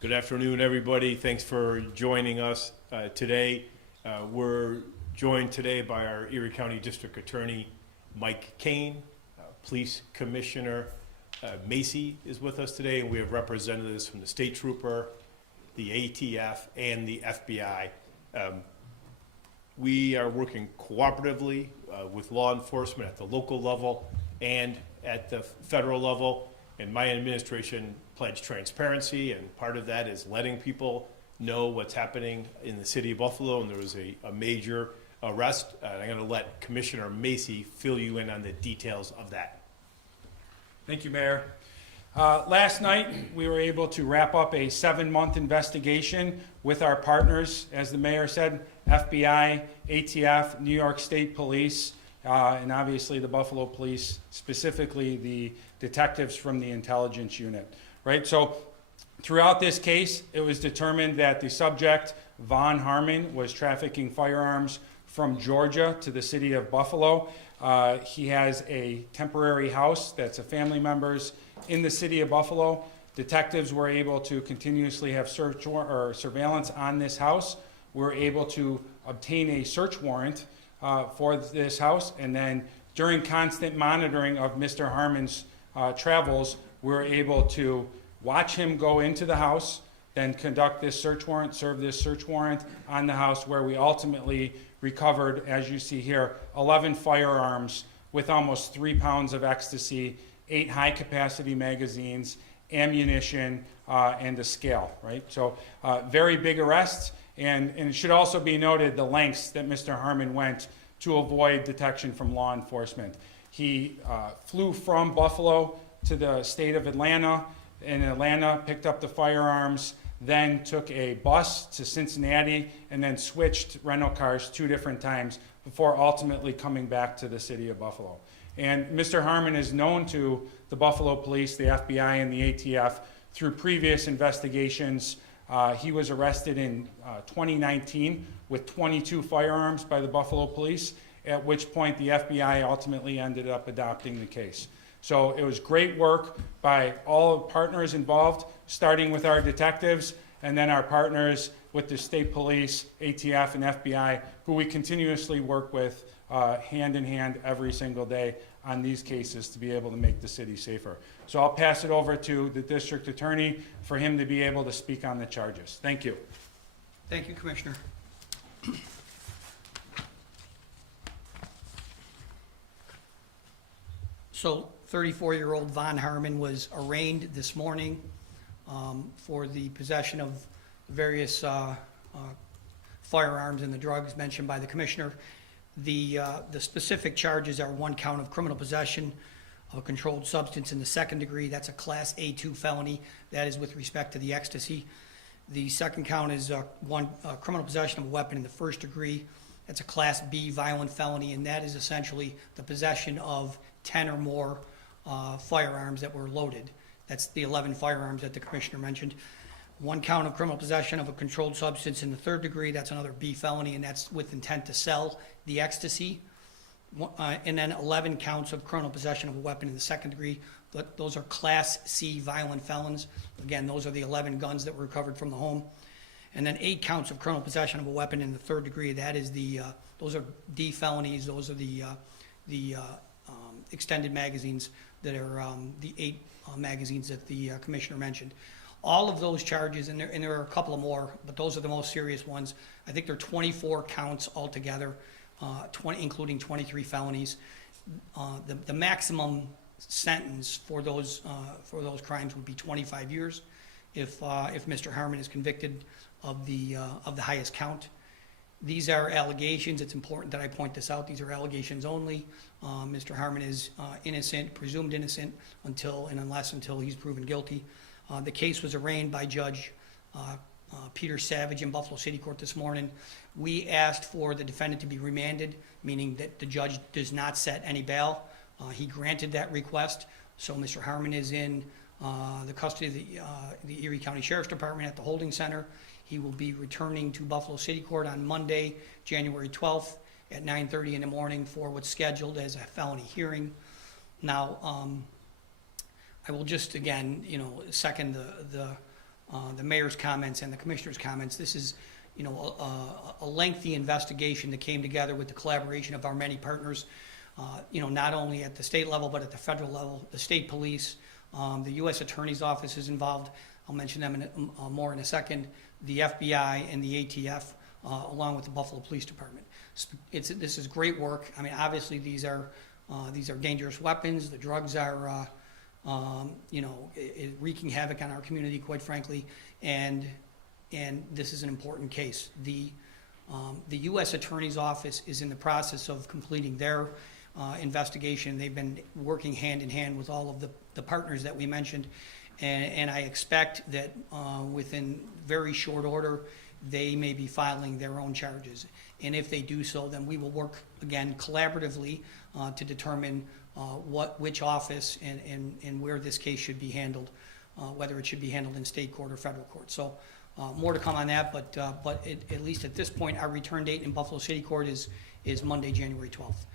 Good afternoon, everybody. Thanks for joining us today. We're joined today by our Erie County District Attorney, Mike Kane. Police Commissioner Macy is with us today, and we have representatives from the State Trooper, the ATF, and the FBI. We are working cooperatively with law enforcement at the local level and at the federal level. And my administration pledged transparency, and part of that is letting people know what's happening in the city of Buffalo, and there was a major arrest. I'm going to let Commissioner Macy fill you in on the details of that. Thank you, Mayor. Last night, we were able to wrap up a 7-month investigation with our partners, as the Mayor said, FBI, ATF, New York State Police, and obviously the Buffalo Police, specifically the detectives from the intelligence unit, right? So throughout this case, it was determined that the subject, Von Harmon, was trafficking firearms from Georgia to the city of Buffalo. He has a temporary house that's a family member's in the city of Buffalo. Detectives were able to continuously have search or surveillance on this house. We were able to obtain a search warrant for this house, and then during constant monitoring of Mr. Harmon's travels, we were able to watch him go into the house, then conduct this search warrant, serve this search warrant on the house, where we ultimately recovered, as you see here, 11 firearms with almost 3 pounds of ecstasy, 8 high-capacity magazines, ammunition, and a scale, right? So very big arrests, and it should also be noted the lengths that Mr. Harmon went to avoid detection from law enforcement. He flew from Buffalo to the state of Atlanta. In Atlanta, picked up the firearms, then took a bus to Cincinnati, and then switched rental cars 2 different times before ultimately coming back to the city of Buffalo. And Mr. Harmon is known to the Buffalo Police, the FBI, and the ATF through previous investigations. He was arrested in 2019 with 22 firearms by the Buffalo Police, at which point the FBI ultimately ended up adopting the case. So it was great work by all partners involved, starting with our detectives and then our partners with the state police, ATF, and FBI, who we continuously work with hand in hand every single day on these cases to be able to make the city safer. So I'll pass it over to the district attorney for him to be able to speak on the charges. Thank you. Thank you, Commissioner. So 34-year-old Von Harmon was arraigned this morning for the possession of various firearms and the drugs mentioned by the Commissioner. The specific charges are 1 count of criminal possession of a controlled substance in the 2nd degree. That's a Class A2 felony. That is with respect to the ecstasy. The 2nd count is criminal possession of a weapon in the 1st degree. That's a Class B violent felony, and that is essentially the possession of 10 or more firearms that were loaded. That's the 11 firearms that the Commissioner mentioned. 1 count of criminal possession of a controlled substance in the 3rd degree. That's another B felony, and that's with intent to sell the ecstasy. And then 11 counts of criminal possession of a weapon in the 2nd degree. Those are Class C violent felons. Again, those are the 11 guns that were recovered from the home. And then 8 counts of criminal possession of a weapon in the 3rd degree. That is those are D felonies. Those are the extended magazines that are the 8 magazines that the Commissioner mentioned. All of those charges, and there are a couple of more, but those are the most serious ones. I think there are 24 counts altogether, including 23 felonies. The maximum sentence for those crimes would be 25 years if Mr. Harmon is convicted of the highest count. These are allegations. It's important that I point this out. These are allegations only. Mr. Harmon is innocent, presumed innocent until he's proven guilty. The case was arraigned by Judge Peter Savage in Buffalo City Court this morning. We asked for the defendant to be remanded, meaning that the judge does not set any bail. He granted that request, so Mr. Harmon is in the custody of the Erie County Sheriff's Department at the holding center. He will be returning to Buffalo City Court on Monday, January 12th at 9:30 in the morning for what's scheduled as a felony hearing. Now, I will just again, second the the mayor's comments and the commissioner's comments, this is, you know, a lengthy investigation that came together with the collaboration of our many partners, you know, not only at the state level, but at the federal level, the state police, the U.S. Attorney's Office is involved. I'll mention them more in a second. The FBI and the ATF, along with the Buffalo Police Department. This is great work. I mean, obviously these are dangerous weapons. The drugs are, you know, wreaking havoc on our community, quite frankly, and this is an important case. The U.S. Attorney's Office is in the process of completing their investigation. They've been working hand in hand with all of the partners that we mentioned, and I expect that within very short order, they may be filing their own charges. And if they do so, then we will work, again, collaboratively to determine which office and where this case should be handled, whether it should be handled in state court or federal court. So more to come on that, but at least at this point, our return date in Buffalo City Court is Monday, January 12th.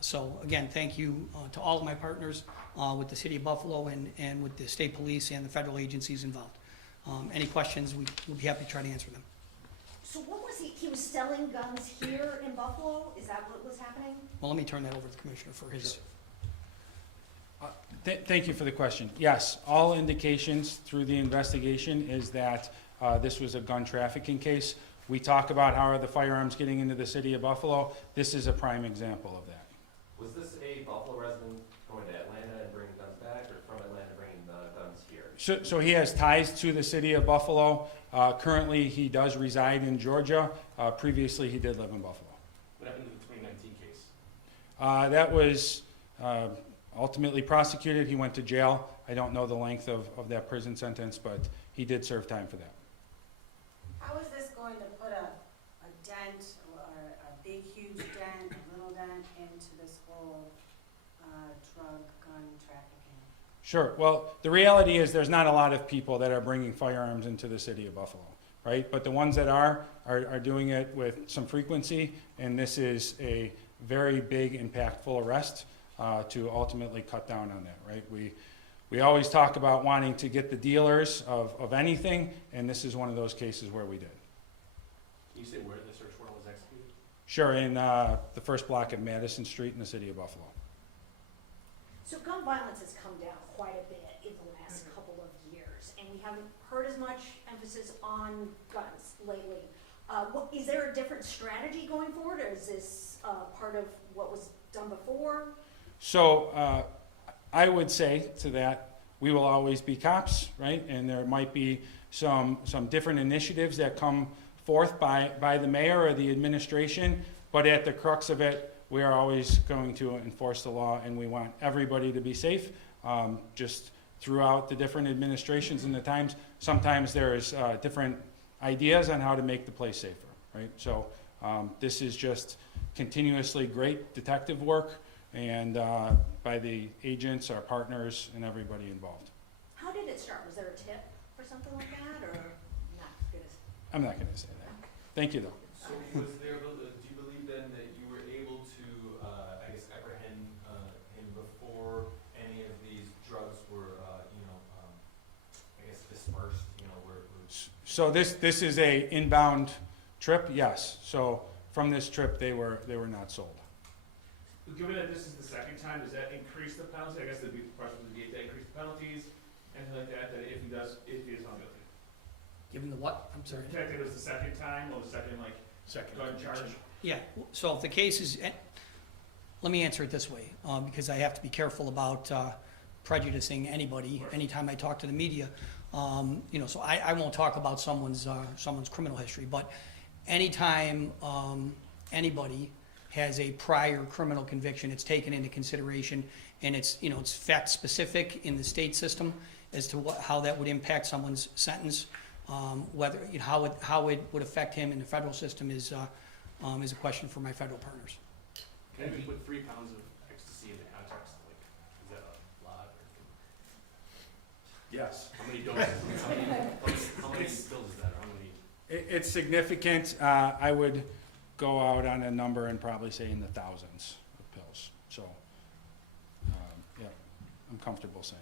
So again, thank you to all of my partners with the City of Buffalo and with the state police and the federal agencies involved. Any questions, we'll be happy to try to answer them. So what was he was selling guns here in Buffalo? Is that what was happening? Well, let me turn that over to the Commissioner for his. Thank you for the question. Yes, all indications through the investigation is that this was a gun trafficking case. We talk about how are the firearms getting into the city of Buffalo. This is a prime example of that. Was this a Buffalo resident going to Atlanta and bringing guns back, or from Atlanta bringing guns here? So he has ties to the city of Buffalo. Currently, he does reside in Georgia. Previously, he did live in Buffalo. What happened to the 2019 case? That was ultimately prosecuted. He went to jail. I don't know the length of that prison sentence, but he did serve time for that. How is this going to put a dent or a big, huge dent, a little dent into this whole drug, gun trafficking? Sure. Well, the reality is there's not a lot of people that are bringing firearms into the city of Buffalo, right? But the ones that are doing it with some frequency, and this is a very big, impactful arrest to ultimately cut down on that, right? We always talk about wanting to get the dealers of anything, and this is one of those cases where we did. Can you say where the search warrant was executed? Sure, in the first block of Madison Street in the city of Buffalo. So gun violence has come down quite a bit in the last couple of years, and we haven't heard as much emphasis on guns lately. Is there a different strategy going forward, or is this part of what was done before? So I would say to that, we will always be cops, right? And there might be some different initiatives that come forth by the mayor or the administration, but at the crux of it, we are always going to enforce the law, and we want everybody to be safe. Just throughout the different administrations and the times, sometimes there's different ideas on how to make the place safer, right? So this is just continuously great detective work, and by the agents, our partners, and everybody involved. How did it start? Was there a tip or something like that, or not good? I'm not going to say that. Thank you, though. So was there, do you believe then that you were able to, I guess, apprehend him before any of these drugs were, I guess, dispersed, So this is a inbound trip, yes. So from this trip, they were not sold. Given that this is the second time, does that increase the penalty? I guess the question would be, that increase the penalties, anything like that, that if he is found guilty? Given the what? I'm sorry. The fact that it was the second time, or the second, gun charge? Yeah, so if the case is, let me answer it this way, because I have to be careful about prejudicing anybody anytime I talk to the media. You know, so I won't talk about someone's criminal history, but anytime anybody has a prior criminal conviction, it's taken into consideration, and it's fact specific in the state system as to how that would impact someone's sentence. Whether how it would affect him in the federal system is a question for my federal partners. Can you put 3 pounds of ecstasy into context? Is that a lot? Yes. How many doses? How many pills is that? How many? It's significant. I would go out on a number and probably say in the thousands of pills. So, yeah, I'm comfortable saying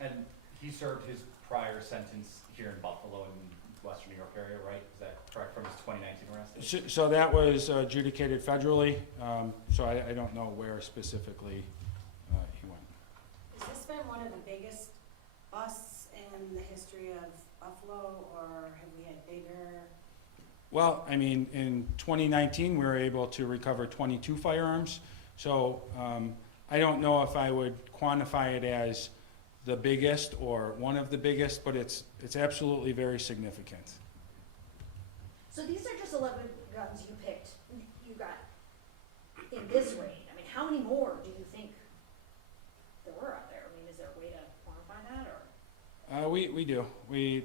that. And he served his prior sentence here in Buffalo and Western New York area, right? Is that correct, from his 2019 arrest? So that was adjudicated federally, so I don't know where specifically he went. Has this been one of the biggest busts in the history of Buffalo, or have we had bigger? Well, I mean, in 2019, we were able to recover 22 firearms, so I don't know if I would quantify it as the biggest or one of the biggest, but it's absolutely very significant. So these are just 11 guns you picked, you got in this raid. I mean, how many more do you think there were out there? I mean, is there a way to quantify that, or? We do.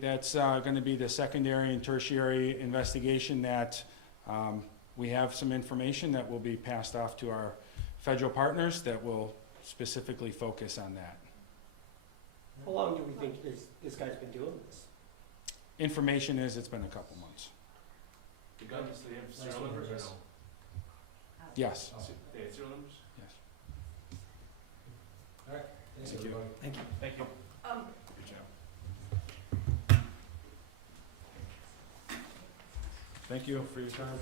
That's gonna be the secondary and tertiary investigation that we have some information that will be passed off to our federal partners that will specifically focus on that. How long do we think this guy's been doing this? Information is it's been a couple months. The guns, they have serial numbers or no? Yes. They have serial numbers? Yes. All right, thanks Thank you. everybody. Thank you. Thank you. Good job. Thank you for your time.